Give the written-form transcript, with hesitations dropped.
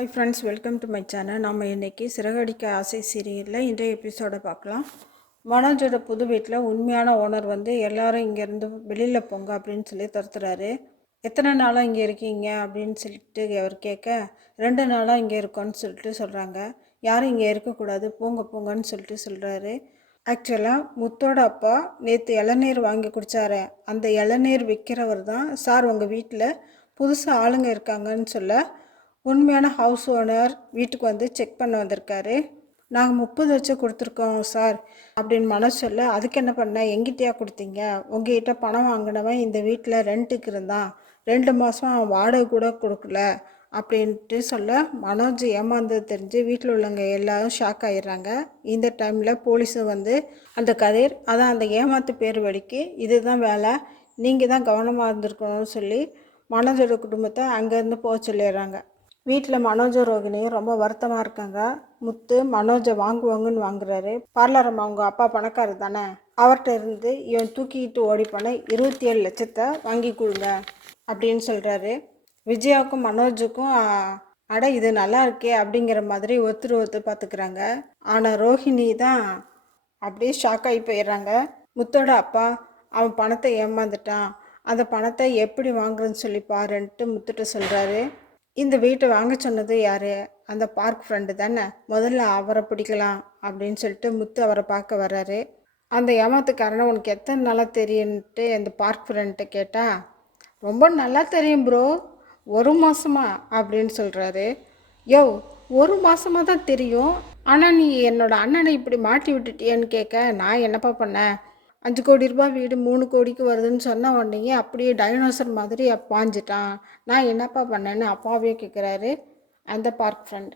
Hi friends, welcome to my channel. நம்ம இன்றைக்கி சிறகடிக்க ஆசை சீரியலில் இன்றைய எபிசோடை பார்க்கலாம். மனோஜோட புது வீட்டில் உண்மையான ஓனர் வந்து எல்லாரும் இங்கேருந்து வெளியில் போங்க அப்படின்னு சொல்லி துரத்துறாரு. எத்தனை நாளாக இங்கே இருக்கீங்க அப்படின்னு சொல்லிட்டு அவர் கேட்க, 2 நாளாக இங்கே இருக்கோன்னு சொல்லிட்டு சொல்கிறாங்க. யாரும் இங்கே இருக்கக்கூடாது, போங்க போங்கன்னு சொல்லிட்டு சொல்கிறாரு. ஆக்சுவலாக முத்தோட அப்பா நேற்று இளநீர் வாங்கி குடித்தாரு. அந்த இளநீர் விற்கிறவர் தான் சார் உங்கள் வீட்டில் புதுசாக ஆளுங்க இருக்காங்கன்னு சொல்ல உண்மையான ஹவுஸ் ஓனர் வீட்டுக்கு வந்து செக் பண்ண வந்திருக்காரு. நாங்கள் 30 லட்சம் கொடுத்துருக்கோம் சார் அப்படின்னு மனசு சொல்ல, அதுக்கு என்ன பண்ண, எங்கிட்டயா கொடுத்தீங்க? உங்ககிட்ட பணம் வாங்கினவன் இந்த வீட்டில் ரெண்ட்டுக்கு இருந்தான், 2 மாதம் அவன் வாடகை கூட கொடுக்கல அப்படின்ட்டு சொல்ல, மனோஜ் ஏமாந்தது தெரிஞ்சு வீட்டில் உள்ளவங்க எல்லாரும் ஷாக் ஆகிடுறாங்க. இந்த டைமில் போலீஸும் வந்து அந்த கதிர் அதான் அந்த ஏமாத்து பேர் வழிக்கு இதுதான் வேலை, நீங்கள் தான் கவனமாக இருந்திருக்கணும்னு சொல்லி மனோஜோட குடும்பத்தை அங்கேருந்து போக சொல்லிடுறாங்க. வீட்டில் மனோஜ ரோகிணியும் ரொம்ப வருத்தமாக இருக்காங்க. முத்து மனோஜை வாங்குவாங்கன்னு வாங்குறாரு. பார்லரம்மா அவங்க அப்பா பணக்காரர் தானே, அவர்கிட்ட இருந்து இவன் தூக்கிட்டு ஓடி போன 27 லட்சத்தை வாங்கி கொடுங்க அப்படின்னு சொல்கிறாரு. விஜயாவுக்கும் மனோஜுக்கும் அட இது நல்லா இருக்கே அப்படிங்கிற மாதிரி ஒருத்தர் பார்த்துக்கிறாங்க. ஆனால் ரோஹிணி தான் அப்படியே ஷாக் ஆகி போயிடுறாங்க. முத்தோட அப்பா அவன் பணத்தை ஏமாந்துட்டான், அந்த பணத்தை எப்படி வாங்குறதுன்னு சொல்லி பாருன்ட்டு முத்துட்ட சொல்கிறாரு. இந்த வீட்டை வாங்க சொன்னது யார்? அந்த பார்க் ஃப்ரெண்டு தானே, முதல்ல அவரை பிடிக்கலாம் அப்படின்னு சொல்லிட்டு முத்து அவரை பார்க்க வர்றாரு. அந்த ஏமாத்துக்காரனை உனக்கு எத்தனை நாளாக தெரியுன்ட்டு அந்த பார்க் ஃப்ரெண்ட்டை கேட்டால், ரொம்ப நல்லா தெரியும் ப்ரோ, 1 மாதமா அப்படின்னு சொல்கிறாரு. யோ, 1 மாதமாக தான் தெரியும், ஆனால் நீ என்னோட அண்ணனை இப்படி மாட்டி விட்டுட்டியன்னு கேட்க, நான் என்னப்பா பண்ணேன்? 5 கோடி ரூபாய் வீடு 3 கோடிக்கு வருதுன்னு சொன்ன உடனே அப்படியே டைனோசர் மாதிரி பாஞ்சிட்டான், நான் என்னப்பா பண்ணேன்னு அப்பாவே கேட்குறாரு அந்த பார்க் ஃப்ரெண்ட்.